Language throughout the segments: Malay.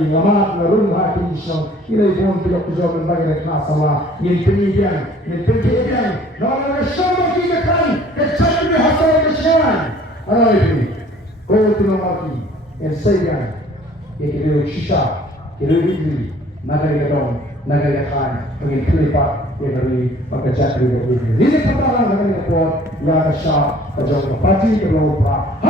ni lama larun hati isong ilai pun tidak kujo membagi nak sama yang penyidian nama sama kita kan kecil di hasil kesian apa itu kau tu nama yang saya yang kita sisa kita ini negara dong negara kan bagi kelipat yang dari pekerjaan itu ini pertama negara kuat yang besar kerja parti Eropa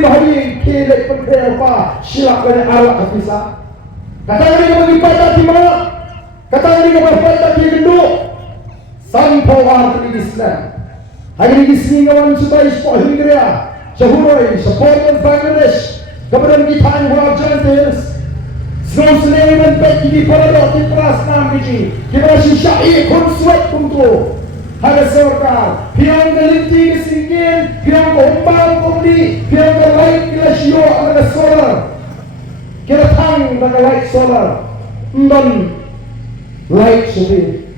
bahari kelek penting apa silakan alat bisa kata ini bagi pada di mana kata ini bagi pada di genduk sampawar di Islam hari ini singawan sudah ispoh hingga jahuroi support Bangladesh kemudian kita yang jantis Seneman baik di pada di kelas 6 biji kita syai konsulat untuk ada sorkar, piang gelinti kesingkin, piang gombang komdi, piang light kila sio ada solar, kira tang ada light solar, dan light sini.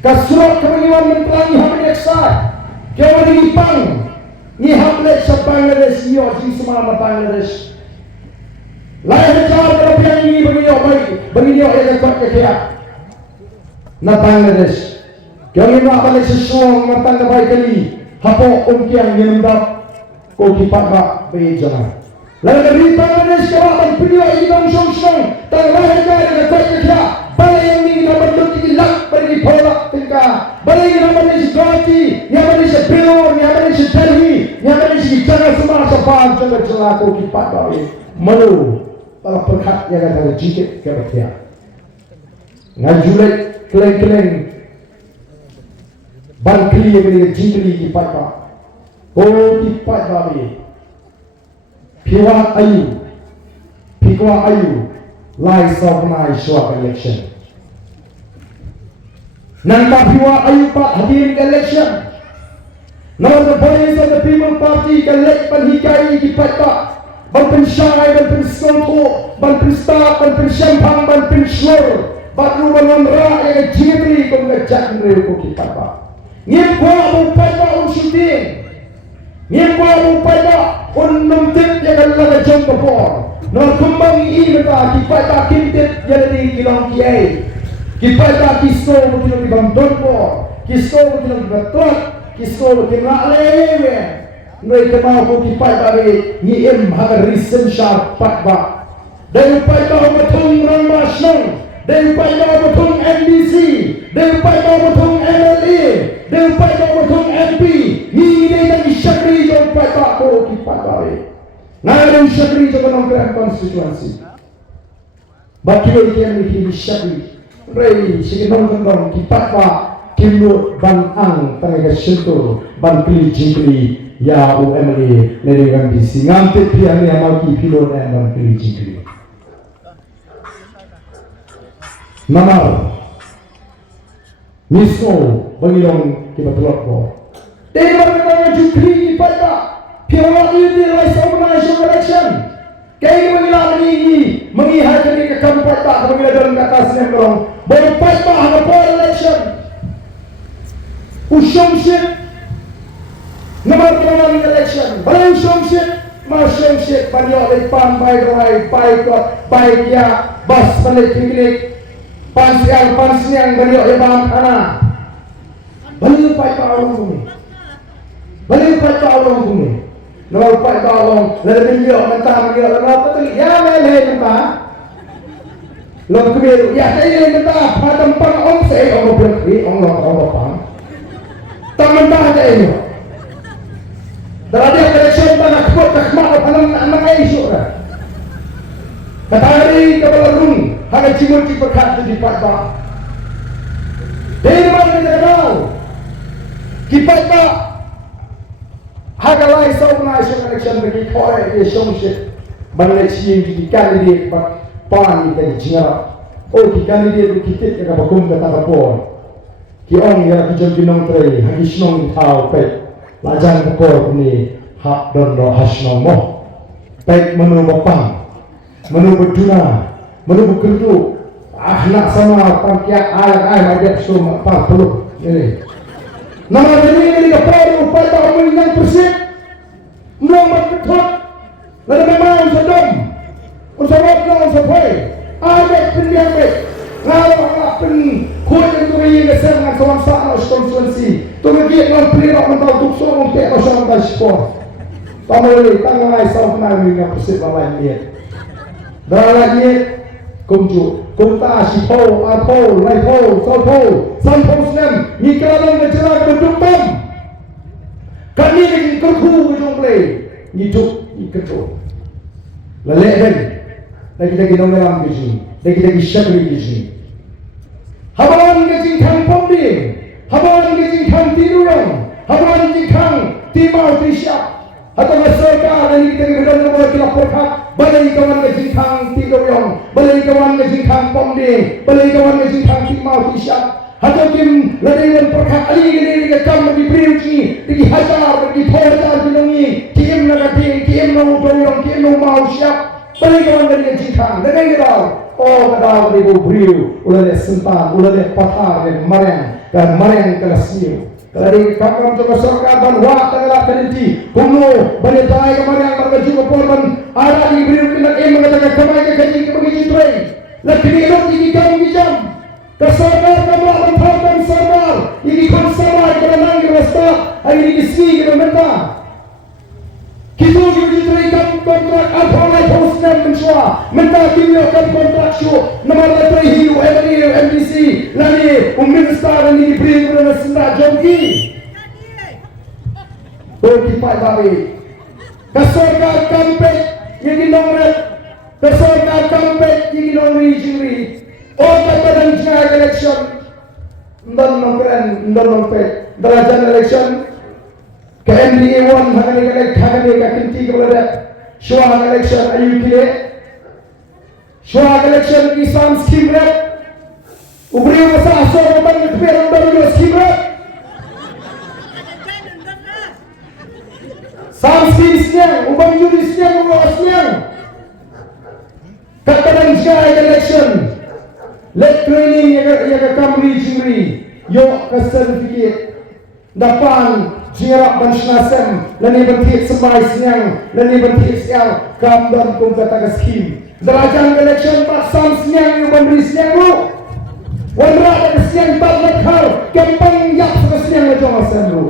Kasurat kemengiwan mempelangi hamil eksat, kira di pang, ni hamlet sa Bangladesh sio si semua Bangladesh. Lain cara kalau piang ini bagi dia kuat kaya, na Bangladesh. Yang ini balik sesuang matang na baik kali hapo umkiang yenundap ko kipat ba bejangan lalu dari Bangladesh kawan video idong song tang lain kali na kuat kaya balai yang ini na bentuk ilak bagi polak tingka balai yang balik Guwahati yang balik Bilor yang balik Delhi yang balik Jakarta semua sepan celah ko kipat ba malu kalau perkat yang ada jikit kaya ngajulet keleng-keleng Bangkli yang boleh jingkli kipat pak, oh kipat babi, Piwa Ayu, lies organize swap election. Nanti Piwa Ayu pak hadir election. Now the voice of the People Party elect penhikai kipat pak, banpen syai, banpen songko, banpen star, banpen syampang, banpen slur, banpen wanra yang jingkli kongajak mereka kipat pak. Ngimpa upaya syuting, ngimpa upaya numtip yang laga jom kapor. Nak kembang ini kita kita kintit jadi kilang kiai, kita kiso mungkin di bangdon por, kiso mungkin di betot, kiso mungkin lalewe. Mereka mahu kita dari ngiem hagar recent sharp patba. Dan upaya betul ramasong, dan upaya betul NDC, dan upaya betul MLA. Dan pada betul MP ni dan syakri jom pada ko kipat bae ngayon syakri jom nongkrang konstituensi baki yang ni syakri rei sige nongkrang kipat ba kimur ban ang tangga sentur ban kli jingli ya UMLA nedegan di singante pian ni amal ki pilon ban kli jingli namar Mismo bangilong kibatulak ko. Tema kita jukri pada piawak ini rice organization election. Kaya mangilang ini mengihai kini ke kampung tak apabila dalam atas yang korong. Baru pada apa election. Usung shit. Nomor kemarin election. Baru usung shit. Masuk shit. Banyak lepan baik rai baik kot baik ya bas balik klinik. Pansiang beliau ibang anak beliau pai tolong bumi beliau pai tolong bumi Nol pai tolong lalu beliau mentah beliau apa tu ya mele mentah lalu beliau ya saya mentah pada tempat om saya om berkri om pang tak mentah aja ini dah ada election tanah kuat tak mau anak isu dah kata hari kebelarun hanya cimut di perkat di patba. Dari mana kita tahu? Kipat tak harga lain organization election bagi koi dia songsit Bangladesh di kandidat pan dari Cina. Oh di kandidat kita kita bakum kata rapor. Kiong ya kijong kinong tray hagi snong tau pet lajan kapor ni hak don do hasnong mo. Pet menu bapang menu berduna menunggu kerja anak sama pangkiat anak ada semua 40 ini nama ini kapal upaya tahun yang bersih nomor betul lalu memang sedang usaha sampai ada pendidik kalau pen kuat itu yang kesenangan sama-sama konstitusi tu lagi kalau pelihara mental tu semua untuk masyarakat sport pamali tangan sama yang bersih lawan dia lagi kunju kunta sipo apo laipo sopo senam ni kalau berjalan berdukam kami lagi kerhu gedung play hidup ikut lelek lagi nombor biji lagi syakri biji habaran gajing kang pomdi habaran gajing kang tiruyang habaran gajing kang timau tisyak atau masyarakat yang kita gedung nombor kita perkat balai kawan gajing kang tiruyang balai kawan gajing kang pomdi balai kawan gajing kang timau tisyak atau kim ladayan perkat ali gini kam di priuci di hajar di portal di nungi kim nagati kim mau dorong kim mau siap balai kawan gajing kang dengan kita oh kadang ibu beriu ulah sentan ulah patah dan marang kelasnya dari kakam tu masyarakat dan wak tengah terhenti kuno beritai kemarin mereka juga korban ada di beriu kena mengatakan kemai ke kaji ke begitu tray lakini elok ini kami bijam kesadar kamar dan sadar ini konservai kerana ngerasta hari ini kisi kita minta kita begitu tray kontrak alhamdulillah posnan mensua minta kimia kan kontrak show nama tray hiu MDC lani minister ini diberi kepada sendak jongki berkipat babi kesorga kampet yang dinomret kesorga kampet yang dinomri juri kata dan jaya election non-nombret darajan election ke MDA 1 hangani kakinti kepada syuah election ayu kile syuah election kisam skimret ubri masa asal ban keperan baru skimret sam skimsnya ubang judisnya urusnya katakan jaya election let training yang kamri jingri yo certificate dapan jirak banshasem lani bertiak semai siang lani bertiak siang kamdan kum kata skim darajan election pak sam siang yo bandri siang lu wandra ada siang tak nakal kempang yak siang le jong asem lu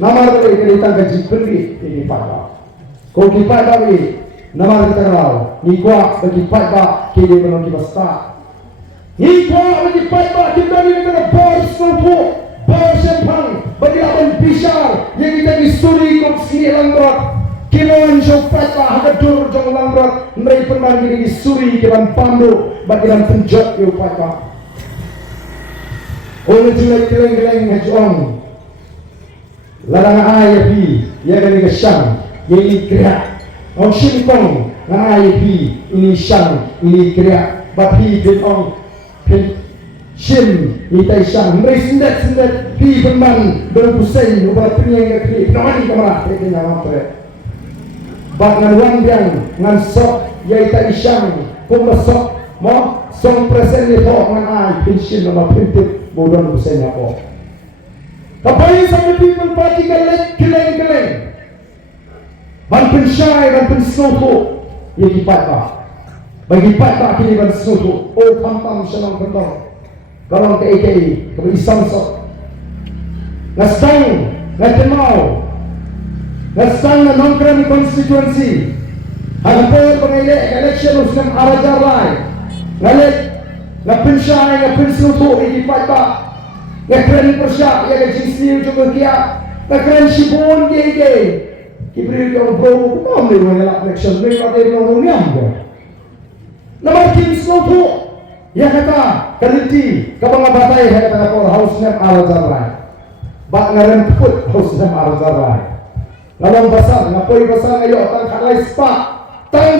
nama tu ini tangga jibri ini pada kau kipada ni nama kita tahu ni kuat bagi pada kini belum kita start ni kuat bagi pada kita ni kena bos semua Persempang bagi abang pisar yang kita disuri kok sini langgar kiloan syofat lah hadur jong langgar mereka pernah ini disuri kiloan pandu bagi dalam penjat yo papa oleh jelek geleng hajong ladang ayepi ya kan kesang ini gerak on simpong ayepi ini sang ini gerak bapi on Sim, itai sang, meresendat pi peman berpusing ubah penyang ke naman kamera itu nyawa pre. Bak ngan yang ngan sok ya itai sang, pemasok mo song present itu ngan ai pension nama printed bodoh pusing apa. Tapi some people party keleng. Ban pensyai dan pensnoto ya kipat ba. Bagi kipat kini ban snoto. Oh pam senang betul. Kalau KKI, kami samsok, nastang, natemau, nastang na non-crime constituency, hampir pengilek election usnam arajar lai, ngalet, napinsya, napinsuto, ikipat ba, nakren persyak, ya kajinsi juga kia, nakren sipon KKI, kibri yung bro, kami mengelak election, mereka ada yang ngomong ko, namarkin suto. Ya kata kaliti kabang batay kata ko house nem arazaray bak ngaren put house nem arazaray ngawang basar ngapoy basar ayo tang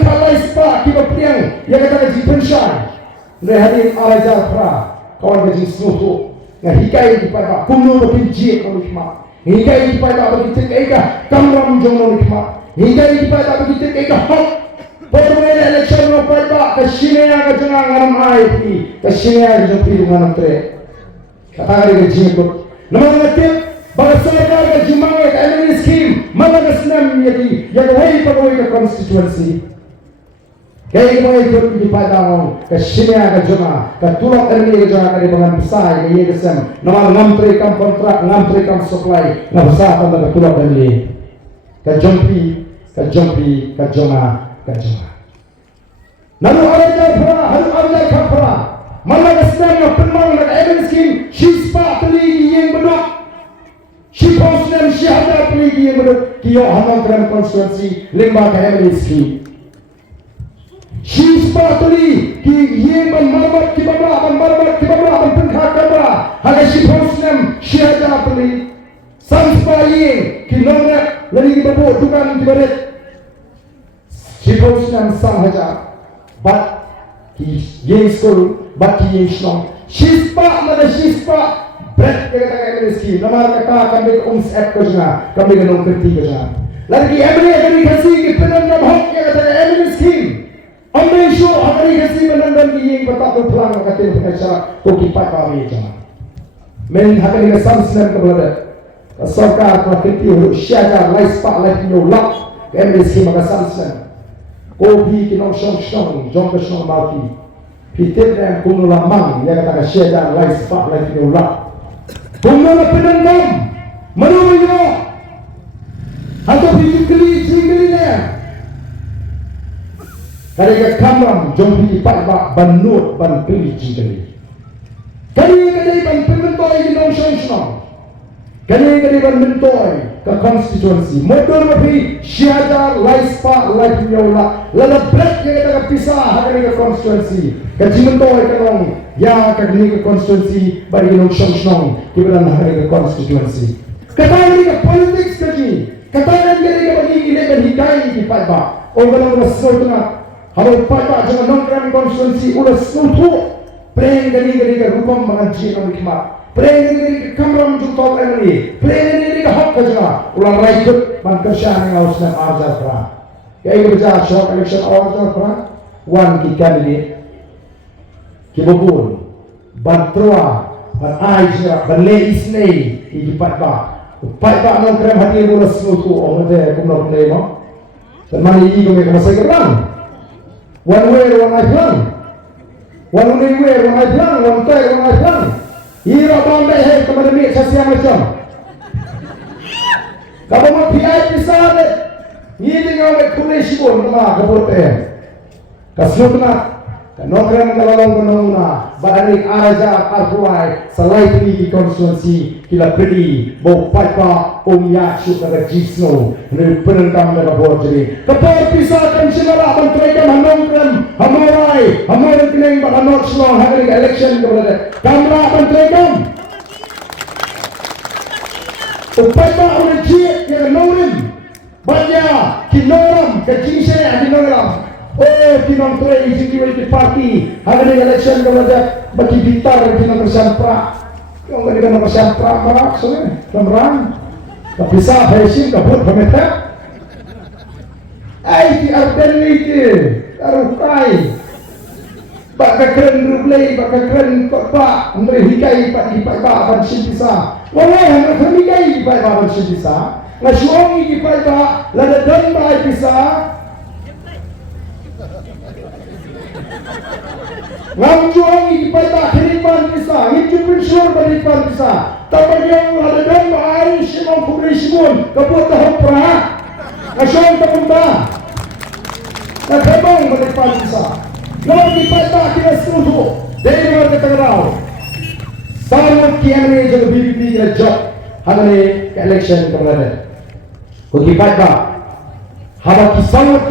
kalay spa kiba priang ya kata ji pensya rehadi arazar pra kawan ji sutu ngahikay di pada kuno bakin ji ko nikma hikay di pada bakin eka kamram jong nikma hikay di pada bakin eka hok Porme election no pada kesini yang kejenang nganam IT, kesini yang jumpi nganam tre. Kata hari kejengkut. Nama ngatip bangsa negara kejemang ke enemy scheme mana kesenam jadi yang way pegawai ke constituency. Kaya mo ikut di padang kesini yang kejemang, ketulak enemy kejemang dari bangan besar yang ia kesem. Nama ngamtri kam kontrak, ngamtri kam supply, ngabesar tanda ketulak enemy. Kejumpi, kejemang. Nalu ada kapra, mana kesenang yang penang nak enemy scheme, shispa peligi yang benar. Shipos dan syahada peligi yang menurut Kio Hamam Kram Konstituensi Limba Kahemeli Scheme Shispa peligi yang bermarbat kibabla Pengkha kabra Haga shipos dan syahada peligi Sanspa yang kinongnya lagi dibawa dukan dibaret Shipos dan sanghaja Bat yang skul Bat yang shlong Shispa mana shispa Berat kita kata MNSK, nama kata kami set ko jana, kami ganong kerti ko jana. Lagi MNSK kasi penandam hak yang kata MNSK. Ambil show hari kasi penandam yang bertak pelang kata pengacara koki pat kami jana. Men hakani ka samsnan ka brother. Sarkar ka kerti ho syada life pak life no lap MNSK maka samsnan. Kopi kinong shong jong ka shong mauki. Pitit dan kuno lamang yang kata syada life pak life no lap. Bunga penandam menunya atau hidup keli-kelinya karena kamram jom di pak banut ban keli-keli kali ban penentoy ginong syong kali ban mentoy ke konstituensi modal lebih syada laispa life nyola lala break yang kita pisah hari ke konstituensi kaji mentoy kanong ya kagni ke konstituensi bagi ginong syong kibalan hari ke konstituensi katakan ke politics kaji katakan ke bagi gileban hikai di padba o galang rasul tuna halo padba jangan nongkram konstituensi udah senutu preng gani ke rupam mengaji ang hikmat preng gani ke kamram juntol emani preng gani ke hak kaja ulang raikut mangkasyan ng ausnam arzal pra kaya berja short election arzal pra one ki candidate kibubun bantrua ban aijra ban leis nei di patba nong krem hati ulas nutu o de kumno nei mo dan mani i ko me ko sa gerang one way one eye plan one way one eye plan one tay one eye plan ira bambe he kepada mi sasya macam kabo mo PI pisade ini ngawe kulish bon ma kabote kasutna nokran kalalong kanona badani araja arhuai salai di konstituensi kila beri bo patpa omya syukara jisno ne penentang daga bojri kapor pisahkan sinara bantreka manongkran hamorai kineng badanot slong hari election kepada kamera bantreka upaya uji yang norim banya kinoram kejingse kinoram kinong tre executive party hari election kepada bagi bitar kinong bersampra yung ganito bersampra marak soalnya lamrang tapi sa hesin kabut pameta ay di ardenite arukai baka keren rublay baka keren kota andre hikai pa ban sintisa wala han hikai pa ban sintisa ngasuongi pa ladadan ba ay pisa ngamjuang ipata kiripan bisa hijupin syur beripan bisa tapi yang ada dan maaari simang kubrismun kaput tahap pra asyong tapunta nakabang beripan bisa nang ipata kira setuju dari luar ketengaraw samot kian ni jadi BBB kira job hangane ke election kemarin kau ipata haba kisamot